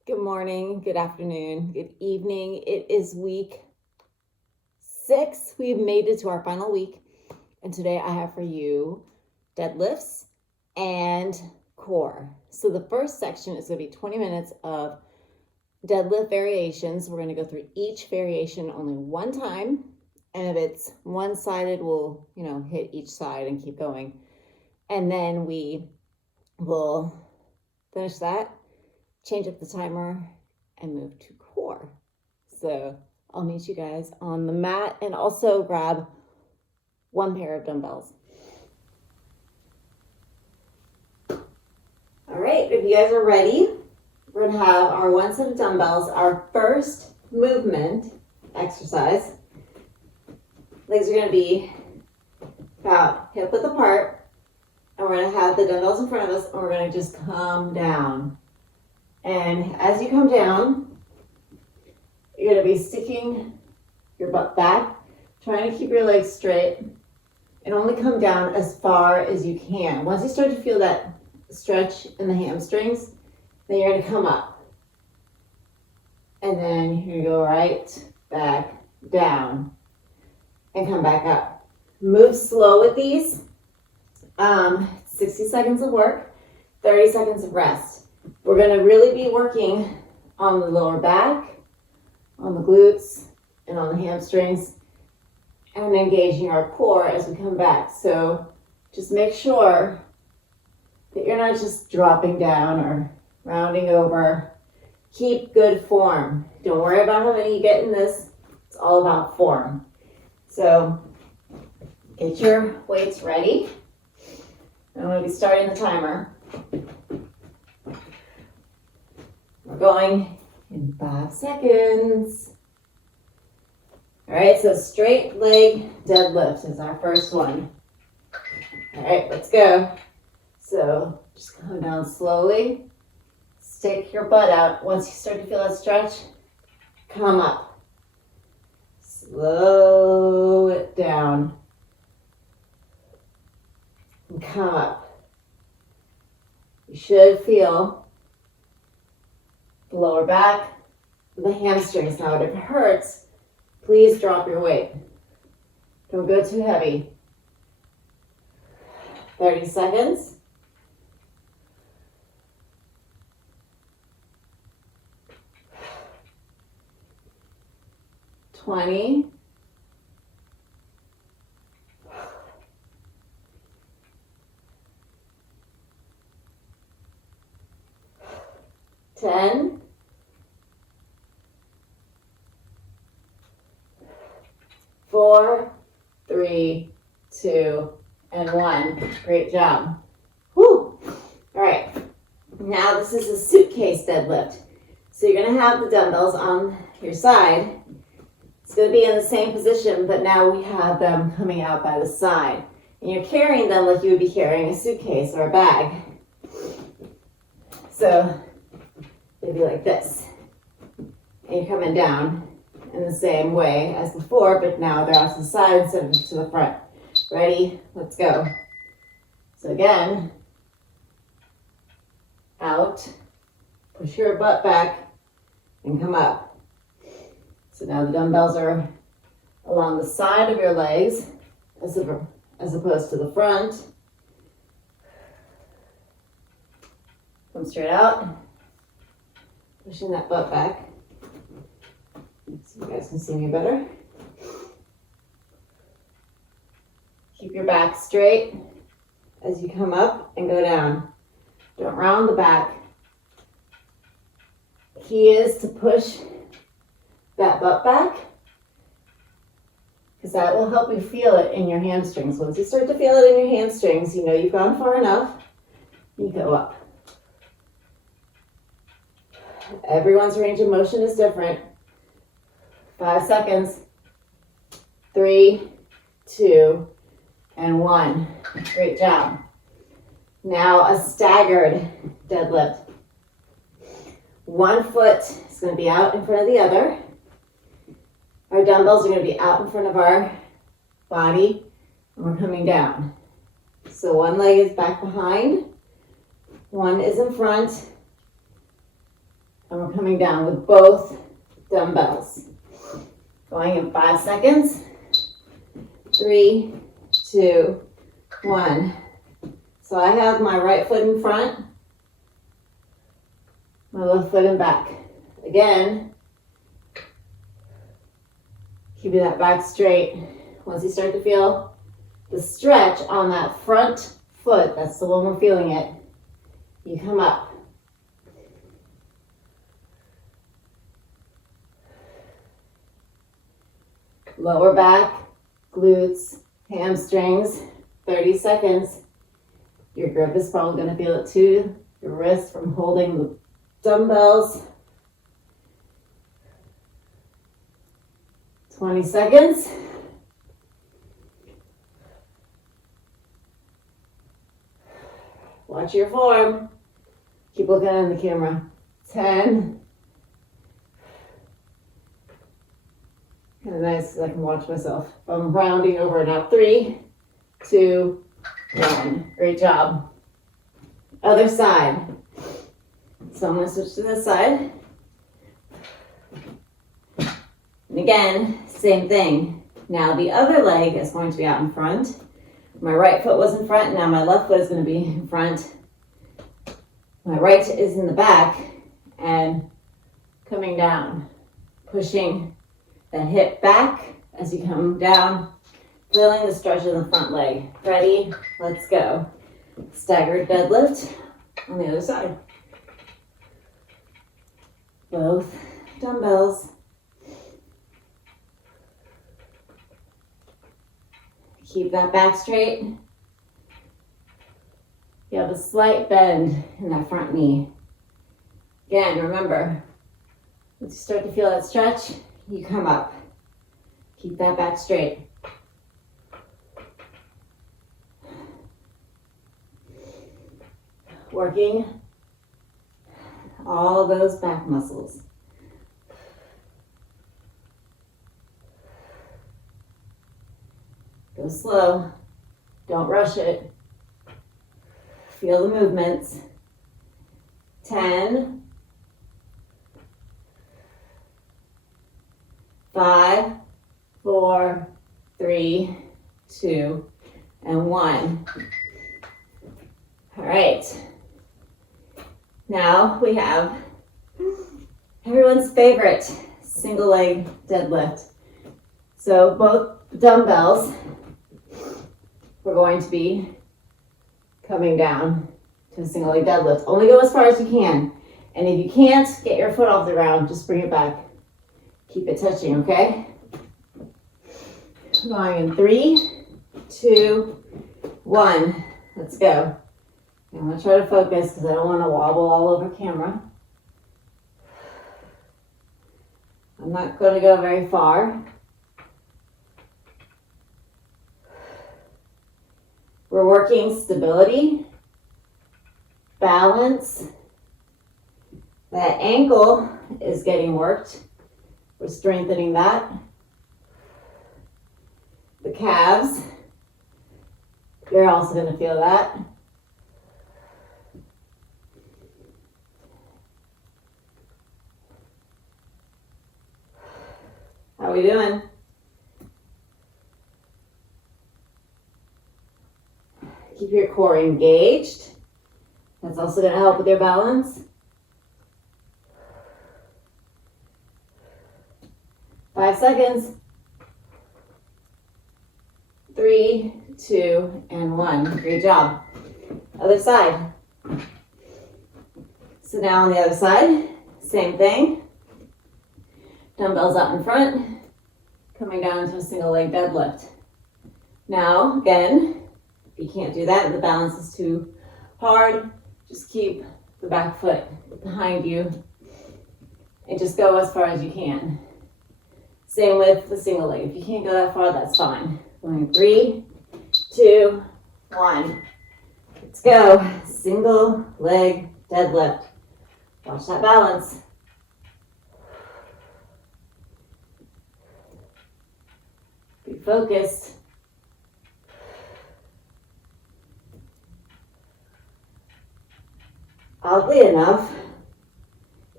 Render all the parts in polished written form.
Good morning, good afternoon, good evening. It is week 6. We've made it to our final week. And today I have for you deadlifts and core. So the first section is going to be 20 minutes of deadlift variations. We're going to go through each variation only one time. And if it's one-sided, we'll, hit each side and keep going. And then we will finish that, change up the timer, and move to core. So I'll meet you guys on the mat, and also grab one pair of dumbbells. All right, if you guys are ready, we're gonna have our one set of dumbbells. Our first movement exercise, legs are gonna be about hip width apart, and we're gonna have the dumbbells in front of us, and we're gonna just come down. And as you come down, you're going to be sticking your butt back, trying to keep your legs straight, and only come down as far as you can. Once you start to feel that stretch in the hamstrings, then you're going to come up. And then you're going to go right back down and come back up. Move slow with these. 60 seconds of work, 30 seconds of rest. We're going to really be working on the lower back, on the glutes, and on the hamstrings, and engaging our core as we come back. So just make sure that you're not just dropping down or rounding over. Keep good form. Don't worry about how many you get in this. It's all about form. So get your weights ready. I'm going to be starting the timer. We're going in 5 seconds. All right, so straight leg deadlift is our first one. All right, let's go. So just come down slowly. Stick your butt out. Once you start to feel that stretch, come up. Slow it down. And come up. You should feel the lower back, the hamstrings. Now, if it hurts, please drop your weight. Don't go too heavy. 30 seconds. $20. 10. 4, 3, 2, and 1. Great job. Whew. All right. Now this is a suitcase deadlift. So you're going to have the dumbbells on your side. It's going to be in the same position, but now we have them coming out by the side. And you're carrying them like you would be carrying a suitcase or a bag. So they'd be like this. And you're coming down in the same way as before, but now they're out to the side instead of to the front. Ready? Let's go. So again, out, push your butt back, and come up. So now the dumbbells are along the side of your legs as opposed to the front. Come straight out, pushing that butt back. So you guys can see me better. Keep your back straight as you come up and go down. Don't round the back. Key is to push that butt back, because that will help you feel it in your hamstrings. Once you start to feel it in your hamstrings, you know you've gone far enough. You go up. Everyone's range of motion is different. 5 seconds. 3, 2, and 1. Great job. Now a staggered deadlift. One foot is going to be out in front of the other. Our dumbbells are going to be out in front of our body, and we're coming down. So one leg is back behind, one is in front, and we're we're coming down with both dumbbells. Going in 5 seconds. 3, 2, 1. So I have my right foot in front, my left foot in back. Again, keeping that back straight. Once you start to feel the stretch on that front foot, that's the one we're feeling it, you come up. Lower back, glutes, hamstrings, 30 seconds. Your grip is probably going to feel it too. Your wrist from holding the dumbbells. 20 seconds. Watch your form. Keep looking in the camera. 10. Kind of nice because I can watch myself. I'm rounding over now. 3, 2, 1. Great job. Other side. So I'm going to switch to this side. And again, same thing. Now the other leg is going to be out in front. My right foot was in front. Now my left foot is going to be in front. My right is in the back and coming down. Pushing that hip back as you come down. Feeling the stretch in the front leg. Ready? Let's go. Staggered deadlift on the other side. Both dumbbells. Keep that back straight. You have a slight bend in that front knee. Again, remember, once you start to feel that stretch, you come up. Keep that back straight. Working all those back muscles. Go slow. Don't rush it. Feel the movements. 10. 5, 4, 3, 2, and 1. All right. Now we have everyone's favorite single leg deadlift. So both dumbbells, we're going to be coming down to a single leg deadlift. Only go as far as you can. And if you can't get your foot off the ground, just bring it back. Keep it touching, okay? Going in 3, 2, 1. Let's go. I'm going to try to focus because I don't want to wobble all over camera. I'm not going to go very far. We're working stability, balance. That ankle is getting worked. We're strengthening that. The calves, you're also going to feel that. How are we doing? Keep your core engaged. That's also going to help with your balance. 5 seconds. 3, 2, and 1. Great job. Other side. So now on the other side, same thing. Dumbbells out in front, coming down to a single leg deadlift. Now, again, if you can't do that and the balance is too hard, just keep the back foot behind you and just go as far as you can. Same with the single leg. If you can't go that far, that's fine. Going 3, 2, 1. Let's go. Single leg deadlift. Watch that balance. Be focused. Oddly enough,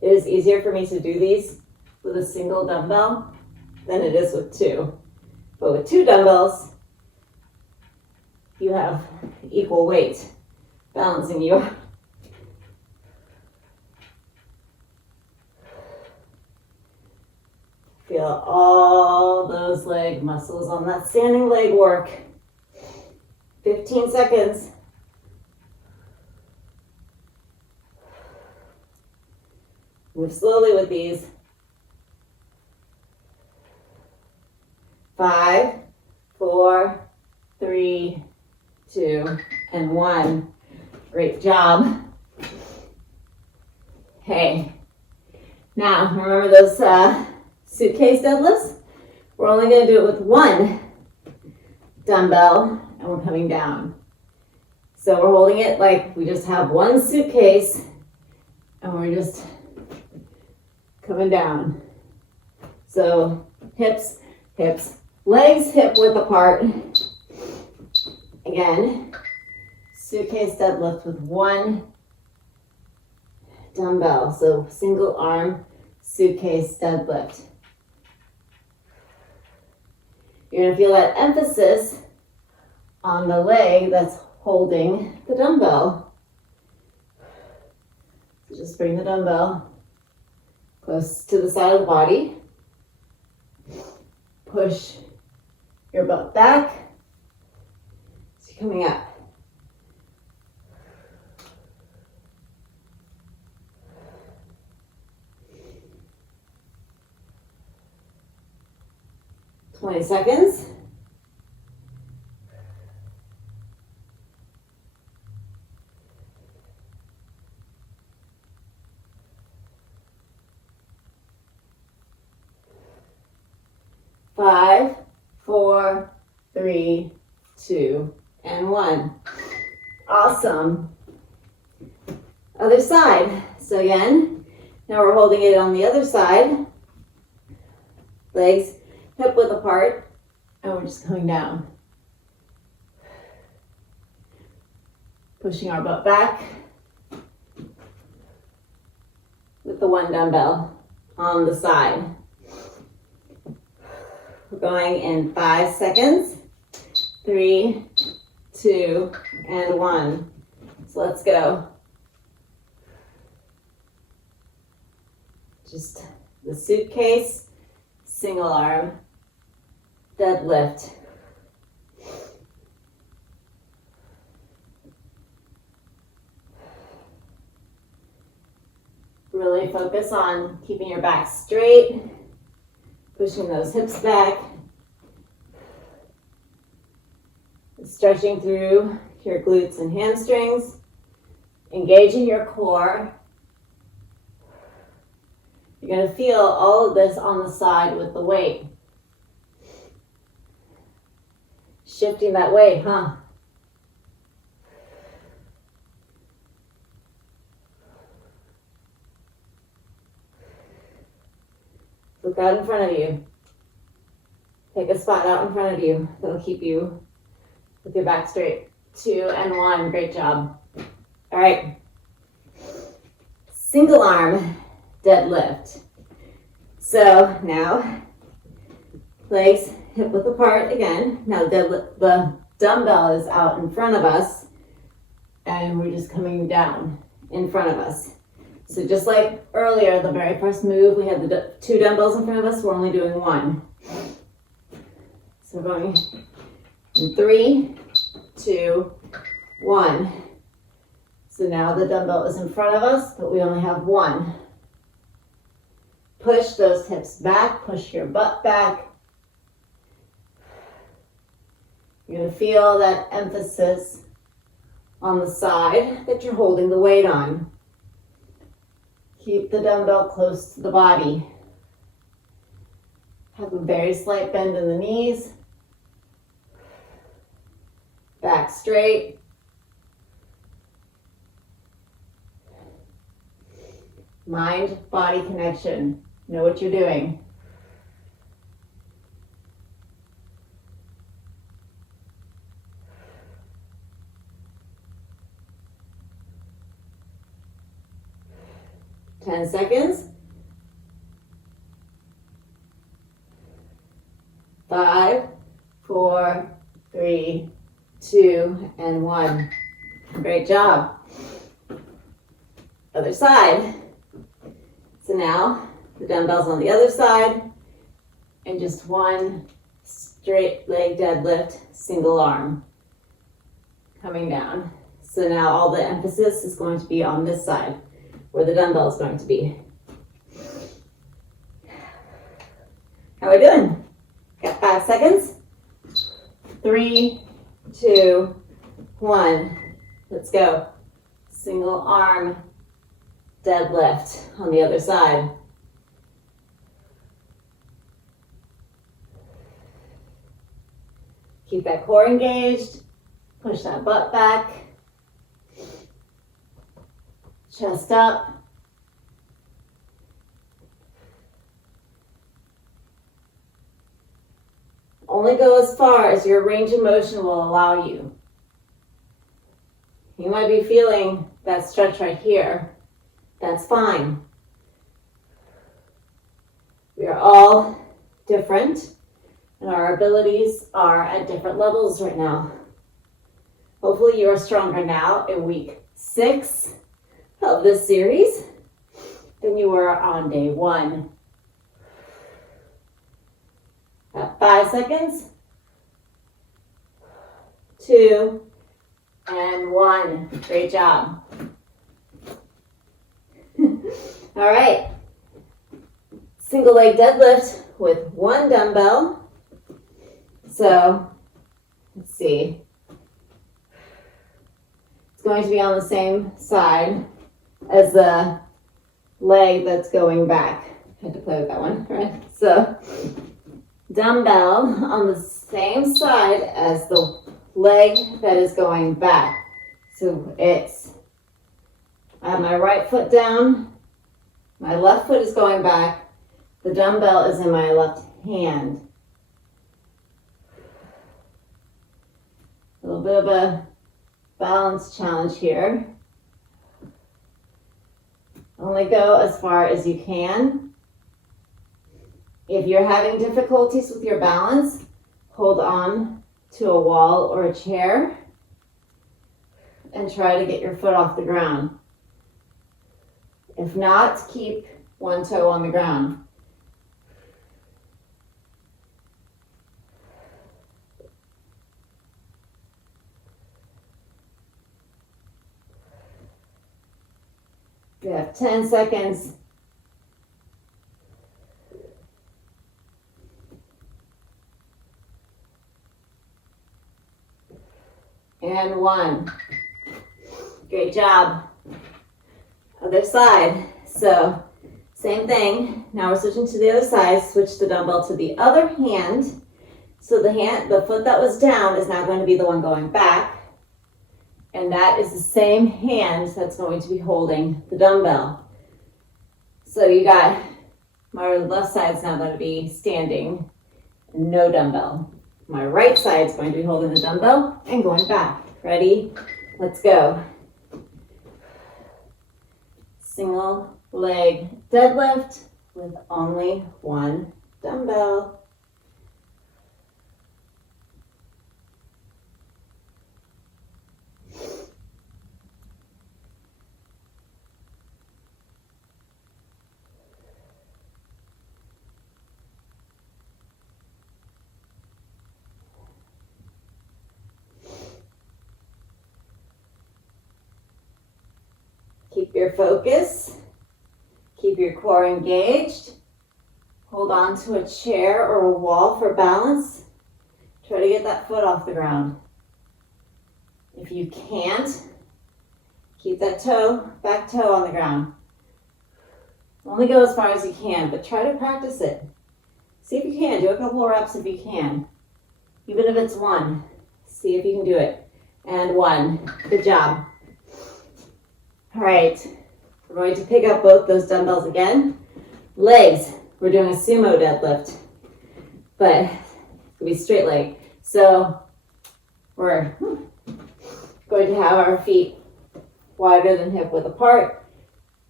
It is easier for me to do these with a single dumbbell than it is with two. But with two dumbbells, you have equal weight balancing you out. Feel all those leg muscles on that standing leg work. 15 seconds. Move slowly with these. 5, 4, 3, 2, and 1. Great job. Okay. Now, remember those suitcase deadlifts? We're only going to do it with one dumbbell, and we're coming down. So we're holding it like we just have one suitcase, and we're just coming down. So hips, hips, legs hip width apart. Again, suitcase deadlift with one dumbbell. So single arm suitcase deadlift. You're going to feel that emphasis on the leg that's holding the dumbbell. So just bring the dumbbell close to the side of the body. Push your butt back. So you're coming up. Twenty seconds. Five, 4, 3, 2, and 1. Awesome. Other side. So again, now we're holding it on the other side. Legs hip width apart, and we're just coming down. Pushing our butt back with the one dumbbell on the side. We're going in 5 seconds. 3, 2, and 1. So let's go. Just the suitcase, single arm, deadlift. Really focus on keeping your back straight, pushing those hips back, stretching through your glutes and hamstrings, engaging your core. You're going to feel all of this on the side with the weight. Shifting that weight, huh? Look out in front of you. Take a spot out in front of you. That'll keep you with your back straight. 2 and 1. Great job. All right. Single arm deadlift. So now, legs hip width apart again. Now the dumbbell is out in front of us, and we're just coming down in front of us. So just like earlier, the very first move, we had the 2 dumbbells in front of us. We're only doing 1. So we're going in 3, 2, 1. So now the dumbbell is in front of us, but we only have 1. Push those hips back, push your butt back. You're going to feel that emphasis on the side that you're holding the weight on. Keep the dumbbell close to the body. Have a very slight bend in the knees. Back straight. Mind-body connection. Know what you're doing. 10 seconds. 5, 4, 3, 2, and 1. Great job. Other side. So now the dumbbells on the other side and just one straight leg deadlift, single arm coming down. So now all the emphasis is going to be on this side where the dumbbell is going to be. How are we doing? Got 5 seconds. 3, 2, 1. Let's go. Single arm deadlift on the other side. Keep that core engaged. Push that butt back. Chest up. Only go as far as your range of motion will allow you. You might be feeling that stretch right here. That's fine. We are all different, and our abilities are at different levels right now. Hopefully you are stronger now in week 6 of this series than you were on day 1. Got 5 seconds. 2, and 1. Great job. All right. Single leg deadlift with 1 dumbbell. So, let's see. It's going to be on the same side as the leg that's going back. I had to play with that one, right? So, dumbbell on the same side as the leg that is going back. So I have my right foot down, my left foot is going back, the dumbbell is in my left hand. A little bit of a balance challenge here. Only go as far as you can. If you're having difficulties with your balance, hold on to a wall or a chair and try to get your foot off the ground. If not, keep one toe on the ground. You have 10 seconds. And 1. Great job. Other side. So, same thing. Now we're switching to the other side. Switch the dumbbell to the other hand. So the foot that was down is now going to be the one going back. And that is the same hand that's going to be holding the dumbbell. So you got my left side's now going to be standing, no dumbbell. My right side is going to be holding the dumbbell and going back. Ready? Let's go. Single leg deadlift with only 1 dumbbell. Keep your focus. Keep your core engaged. Hold on to a chair or a wall for balance. Try to get that foot off the ground. If you can't, keep that back toe on the ground. Only go as far as you can, but try to practice it. See if you can. Do a couple of reps if you can. Even if it's 1. See if you can do it. And 1. Good job. All right, we're going to pick up both those dumbbells again. Legs, we're doing a sumo deadlift, but it's going to be straight leg. So we're going to have our feet wider than hip width apart.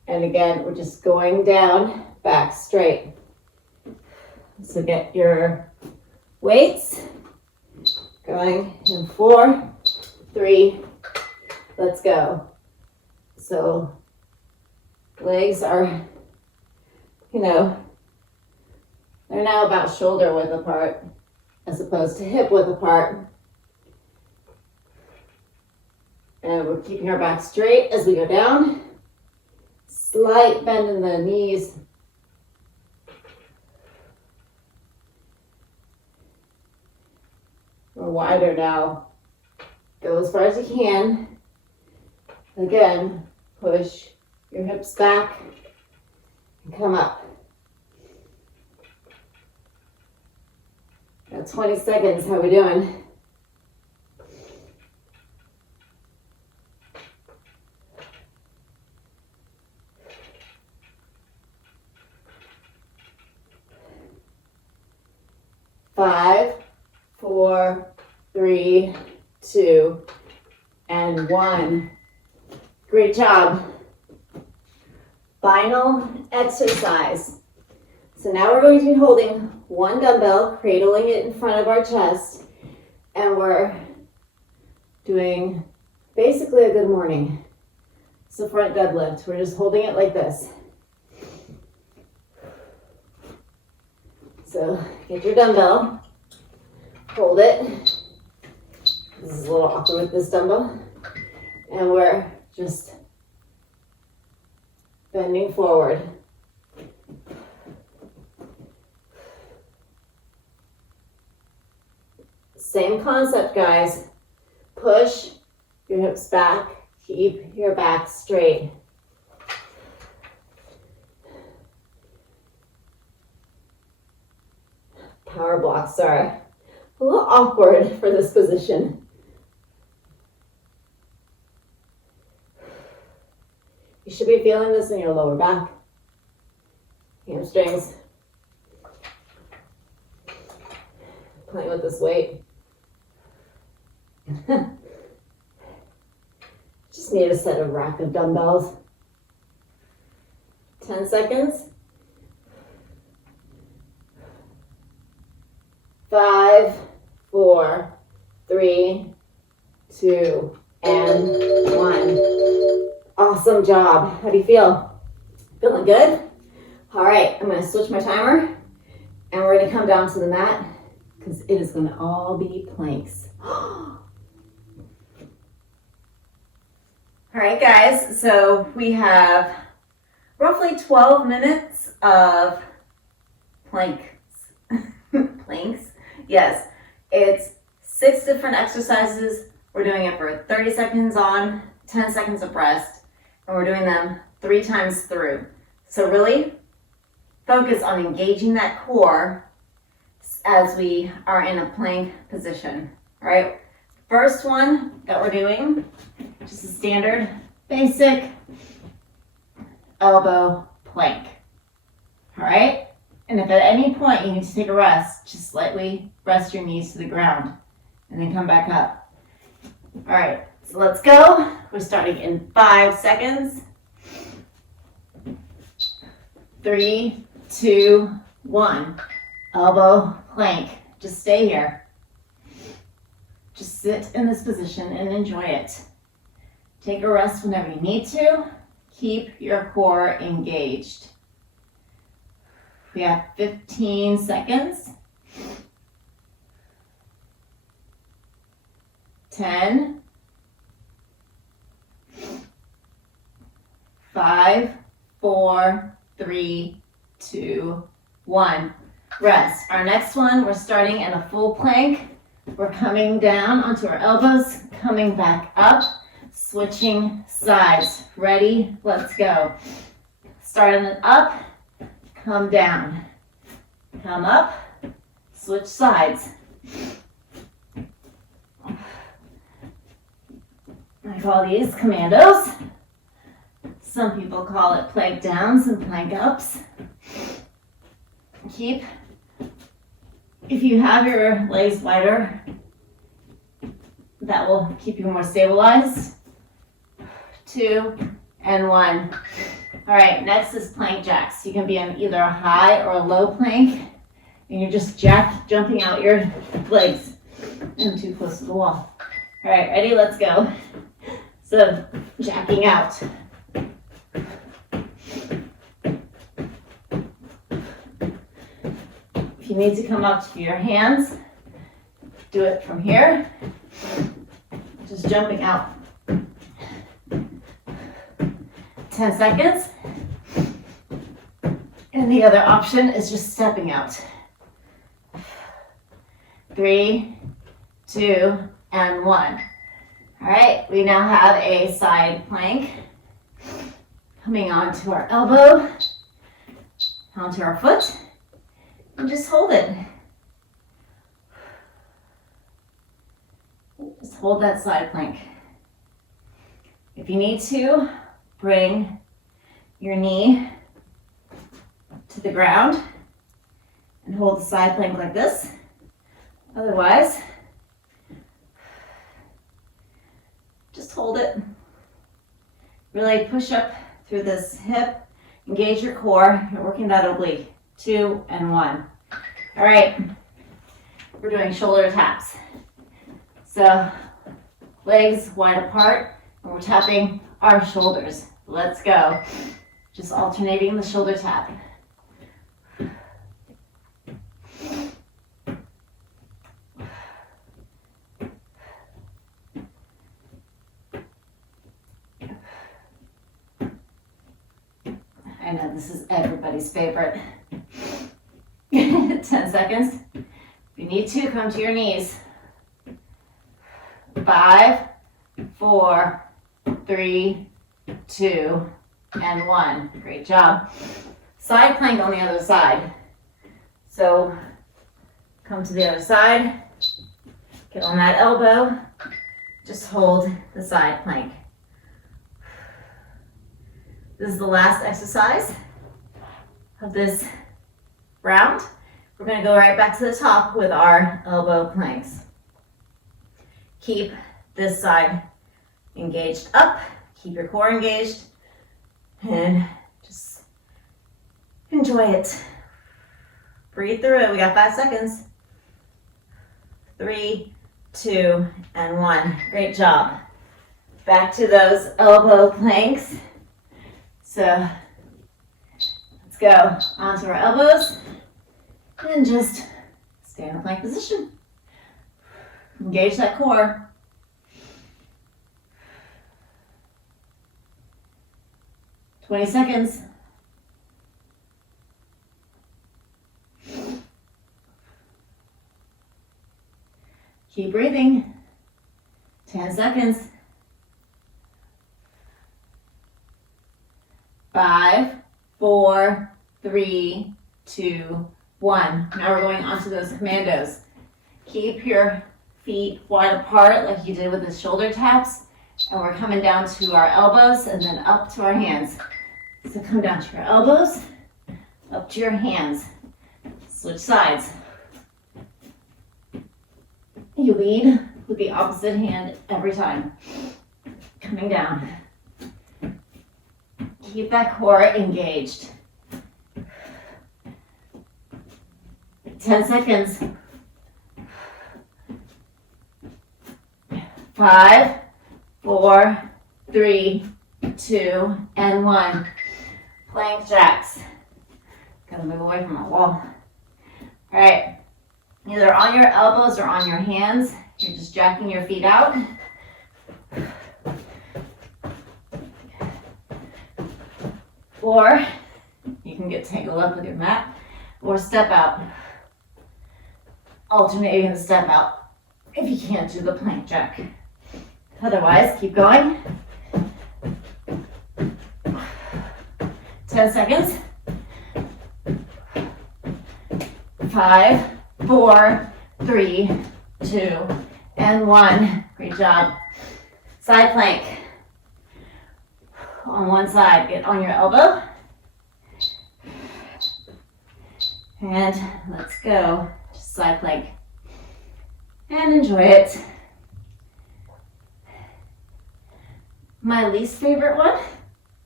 And again, we're just going down, back straight. So get your weights going in 4, 3, let's go. So legs are, they're now about shoulder width apart as opposed to hip width apart. And we're keeping our back straight as we go down. Slight bend in the knees. We're wider now. Go as far as you can. Again, push your hips back and come up. Got 20 seconds. How are we doing? Five, 4, 3, 2, and 1. Great job. Final exercise. So now we're going to be holding one dumbbell, cradling it in front of our chest, and we're doing basically a good morning. So front deadlift, we're just holding it like this. So get your dumbbell, hold it. This is a little awkward with this dumbbell. And we're just bending forward. Same concept, guys. Push your hips back, keep your back straight. Power blocks are a little awkward for this position. You should be feeling this in your lower back, hamstrings. Playing with this weight. Just need a set of rack of dumbbells. 10 seconds. 5, 4, 3, 2, and 1. Awesome job. How do you feel? Feeling good? All right, I'm going to switch my timer and we're going to come down to the mat because it is going to all be planks. All right, guys, so we have roughly 12 minutes of planks. Planks? Yes, it's 6 different exercises. We're doing it for 30 seconds on, 10 seconds of rest, and we're doing them 3 times through. So really focus on engaging that core as we are in a plank position. All right, first one that we're doing, just a standard, basic elbow plank. All right, and if at any point you need to take a rest, just slightly rest your knees to the ground and then come back up. All right, so let's go. We're starting in 5 seconds. 3, 2, 1. Elbow plank. Just stay here. Just sit in this position and enjoy it. Take a rest whenever you need to. Keep your core engaged. We have 15 seconds. 10. 5, 4, 3, 2, 1. Rest. Our next one, we're starting in a full plank. We're coming down onto our elbows, coming back up, switching sides. Ready? Let's go. Starting it up, come down. Come up, switch sides. I call these commandos. Some people call it plank downs and plank ups. Keep, if you have your legs wider, that will keep you more stabilized. 2 and 1. All right, next is plank jacks. You can be on either a high or a low plank, and you're just jumping out your legs. I'm too close to the wall. All right, ready? Let's go. So, jacking out. If you need to come up to your hands, do it from here. Just jumping out. 10 seconds. And the other option is just stepping out. 3, 2, and 1. All right, we now have a side plank. Coming onto our elbow, onto our foot, and just hold it. Just hold that side plank. If you need to, bring your knee to the ground and hold the side plank like this. Otherwise, just hold it. Really push up through this hip. Engage your core. You're working that oblique. 2 and 1. All right. We're doing shoulder taps. So legs wide apart, and we're tapping our shoulders. Let's go. Just alternating the shoulder tap. I know this is everybody's favorite. 10 seconds. If you need to, come to your knees. 5, 4, 3, 2, and 1. Great job. Side plank on the other side. So come to the other side. Get on that elbow. Just hold the side plank. This is the last exercise of this round. We're going to go right back to the top with our elbow planks. Keep this side engaged up. Keep your core engaged. And just enjoy it. Breathe through it. We got 5 seconds. 3, 2, and 1. Great job. Back to those elbow planks. So let's go onto our elbows and just stay in a plank position. Engage that core. "20 seconds. Keep breathing. 10 seconds. 5, 4, 3, 2, 1. Now we're going on to those commandos. Keep your feet wide apart like you did with the shoulder taps. And we're coming down to our elbows and then up to our hands. So come down to your elbows, up to your hands. Switch sides. You lead with the opposite hand every time. Coming down. Keep that core engaged. 10 seconds. 5, 4, 3, 2, and 1. Plank jacks. Gotta move away from my wall. All right. Either on your elbows or on your hands. You're just jacking your feet out. Or you can get tangled up with your mat, or step out. Alternating the step out if you can't do the plank jack. Otherwise, keep going. 10 seconds. 5, 4, 3, 2, and 1. Great job. Side plank. On one side, get on your elbow. And let's go. Just side plank. And enjoy it. My least favorite one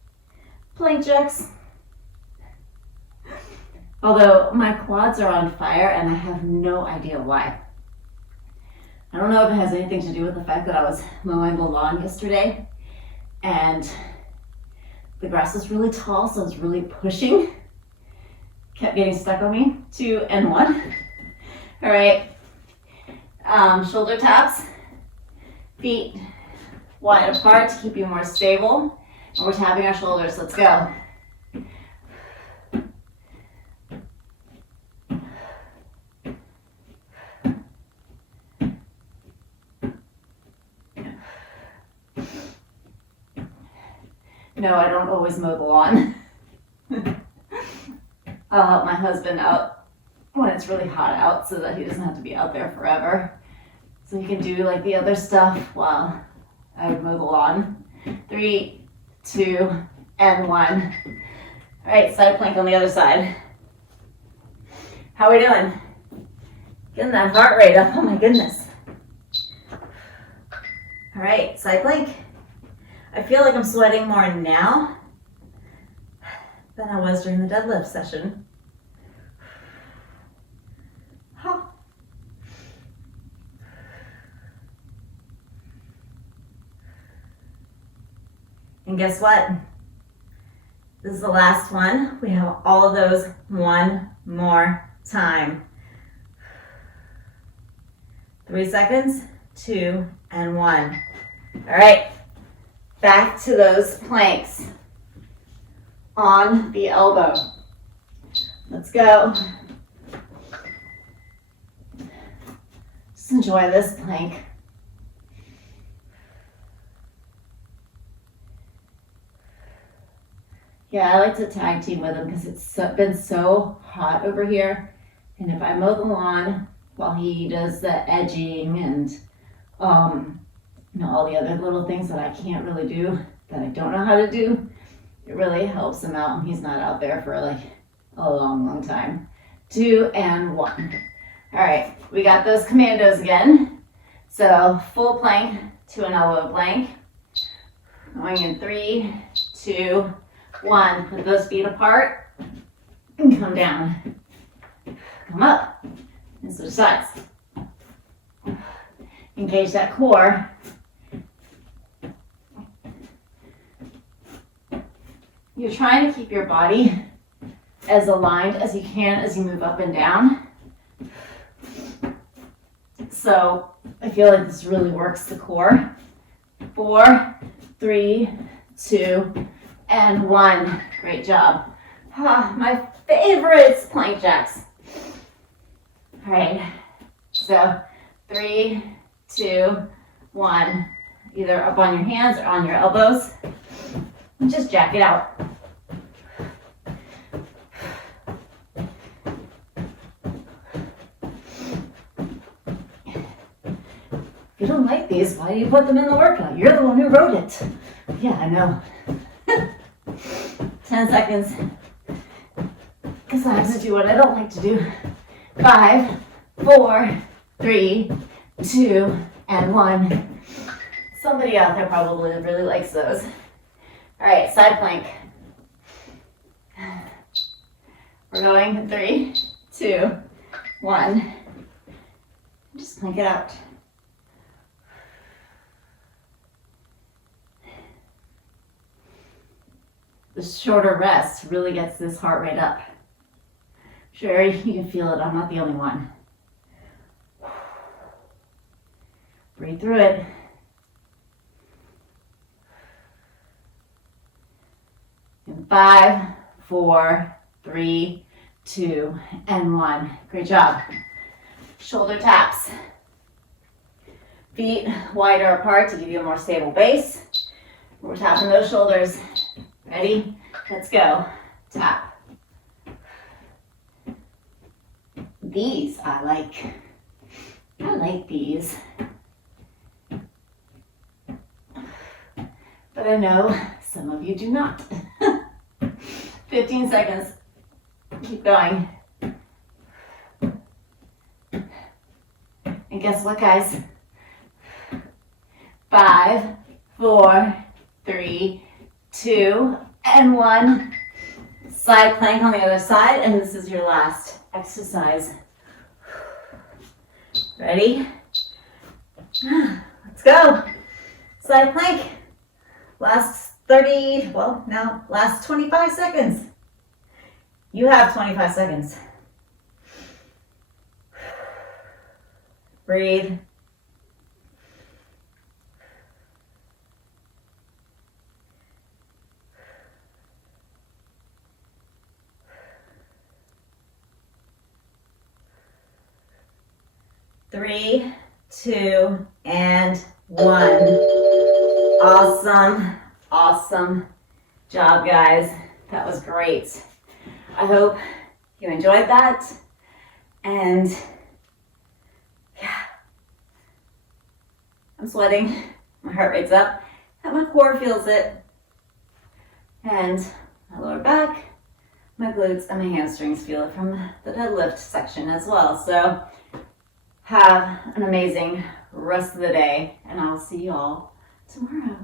plank jacks. Although my quads are on fire and I have no idea why. I don't know if it has anything to do with the fact that I was mowing the lawn yesterday and the grass was really tall, so I was really pushing. Kept getting stuck on me. 2 and 1. All right. Shoulder taps. Feet wide apart to keep you more stable. And we're tapping our shoulders. Let's go. No, I don't always mow the lawn. I'll help my husband out when it's really hot out so that he doesn't have to be out there forever. So he can do like the other stuff while I mow the lawn. 3, 2, and 1. All right, side plank on the other side. How are we doing? Getting that heart rate up, oh my goodness. All right, side plank. I feel like I'm sweating more now than I was during the deadlift session. Huh. And guess what? This is the last one. We have all of those one more time. 3 seconds, 2, and 1. All right. Back to those planks on the elbow. Let's go. Just enjoy this plank. Yeah, I like to tag team with him because it's been so hot over here. And if I mow the lawn while he does the edging and all the other little things that I can't really do, that I don't know how to do, it really helps him out and he's not out there for like a long time. 2 and 1. All right, we got those commandos again. So full plank to an elbow plank. Going in 3, 2, 1. Put those feet apart and come down. Come up and switch sides. Engage that core. You're trying to keep your body as aligned as you can as you move up and down. So I feel like this really works the core. 4, 3, 2, and 1. Great job. My favorites, plank jacks. All right, so 3, 2, 1. Either up on your hands or on your elbows. Just jack it out. If you don't like these, why do you put them in the workout? You're the one who wrote it. Yeah, I know. 10 seconds. Because I have to do what I don't like to do. 5, 4, 3, 2, and 1. Somebody out there probably really likes those. All right, side plank. We're going 3, 2, 1. Just plank it out. The shorter rest really gets this heart rate up. Sure, you can feel it. I'm not the only one. Breathe through it. In 5, 4, 3, 2, and 1. Great job. Shoulder taps. Feet wider apart to give you a more stable base. We're tapping those shoulders. Ready? Let's go. Tap. These I like. I like these. But I know some of you do not. 15 seconds. Keep going. And guess what, guys? 5, 4, 3, 2, and 1. Side plank on the other side, and this is your last exercise. Ready? Let's go. Side plank. Last 30, well, now last 25 seconds. You have 25 seconds. Breathe. Three, 2, and 1. Awesome, awesome job, guys. That was great. I hope you enjoyed that. And yeah, I'm sweating. My heart rate's up, and my core feels it. And my lower back, my glutes, and my hamstrings feel it from the deadlift section as well. So have an amazing rest of the day, and I'll see you all tomorrow.